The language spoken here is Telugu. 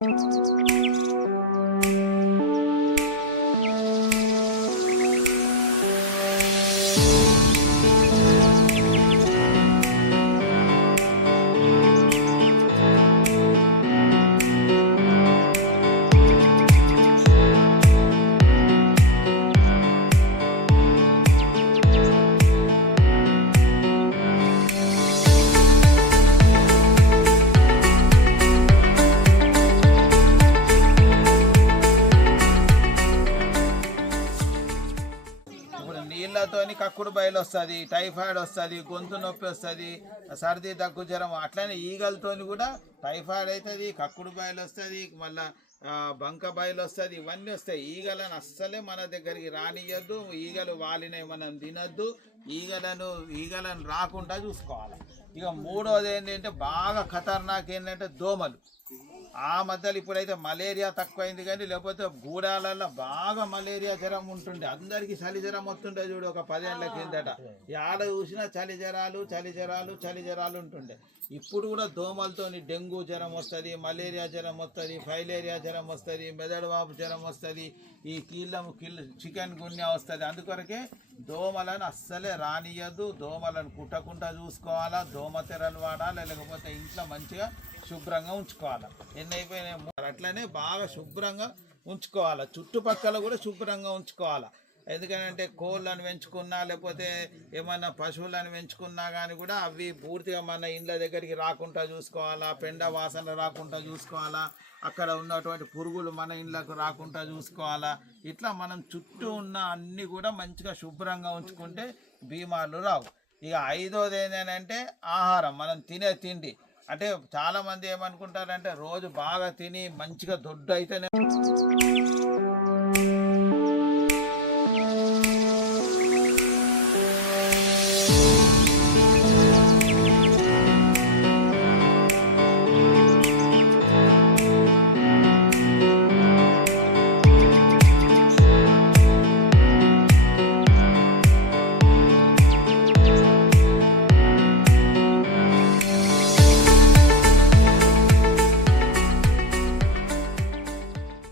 ఇప్పుడు నీళ్ళతోని కక్కుడు బయలు వస్తుంది టైఫాయిడ్ వస్తుంది గొంతు నొప్పి వస్తుంది సర్ది దగ్గు జ్వరం అట్లనే ఈగలతోని కూడా టైఫాయిడ్ అవుతుంది కక్కుడు బయలు వస్తుంది మళ్ళా బంక బయలు వస్తుంది ఇవన్నీ వస్తాయి. ఈగలను అస్సలే మన దగ్గరికి రానియద్దు ఈగలు వాలినవి మనం తినద్దు ఈగలను ఈగలను రాకుండా చూసుకోవాలి. ఇక మూడోది ఏంటంటే బాగా ఖతర్నాక్ ఏంటంటే దోమలు. ఆ మధ్యలో ఇప్పుడైతే మలేరియా తక్కువైంది కానీ లేకపోతే గూడాలలో బాగా మలేరియా జ్వరం ఉంటుండే. అందరికీ చలి జ్వరం వస్తుండే చూడు ఒక పదేళ్ళ కిందట. ఆడ చూసినా చలి జ్వరాలు చలి జ్వరాలు చలి జ్వరాలు ఉంటుండే. ఇప్పుడు కూడా దోమలతోని డెంగ్యూ జ్వరం వస్తుంది మలేరియా జ్వరం వస్తుంది ఫైలేరియా జ్వరం వస్తుంది మెదడు వాపు జ్వరం వస్తుంది ఈ కీళ్ళ చికెన్ గున్యా వస్తుంది. అందుకొరకే దోమలను అస్సలే రానియద్దు. దోమలను కుట్టకుండా చూసుకోవాలా దోమ తెరలు వాడాలి లేకపోతే ఇంట్లో మంచిగా శుభ్రంగా ఉంచుకోవాలి. ఎన్ని అయిపోయినాయి అట్లనే బాగా శుభ్రంగా ఉంచుకోవాలి. చుట్టుపక్కల కూడా శుభ్రంగా ఉంచుకోవాలి. ఎందుకంటే కోళ్ళను పెంచుకున్నా లేకపోతే ఏమన్నా పశువులను పెంచుకున్నా కానీ కూడా అవి పూర్తిగా మన ఇండ్ల దగ్గరికి రాకుండా చూసుకోవాలా పెండ వాసన రాకుండా చూసుకోవాలా అక్కడ ఉన్నటువంటి పురుగులు మన ఇండ్లకు రాకుండా చూసుకోవాలా. ఇట్లా మనం చుట్టూ ఉన్న అన్ని కూడా మంచిగా శుభ్రంగా ఉంచుకుంటే బీమార్లు రావు. ఇక ఐదోది ఏంటంటే ఆహారం మనం తినే తిండి. అంటే చాలామంది ఏమనుకుంటారంటే రోజు బాగా తిని మంచిగా దొడ్డు అయితేనే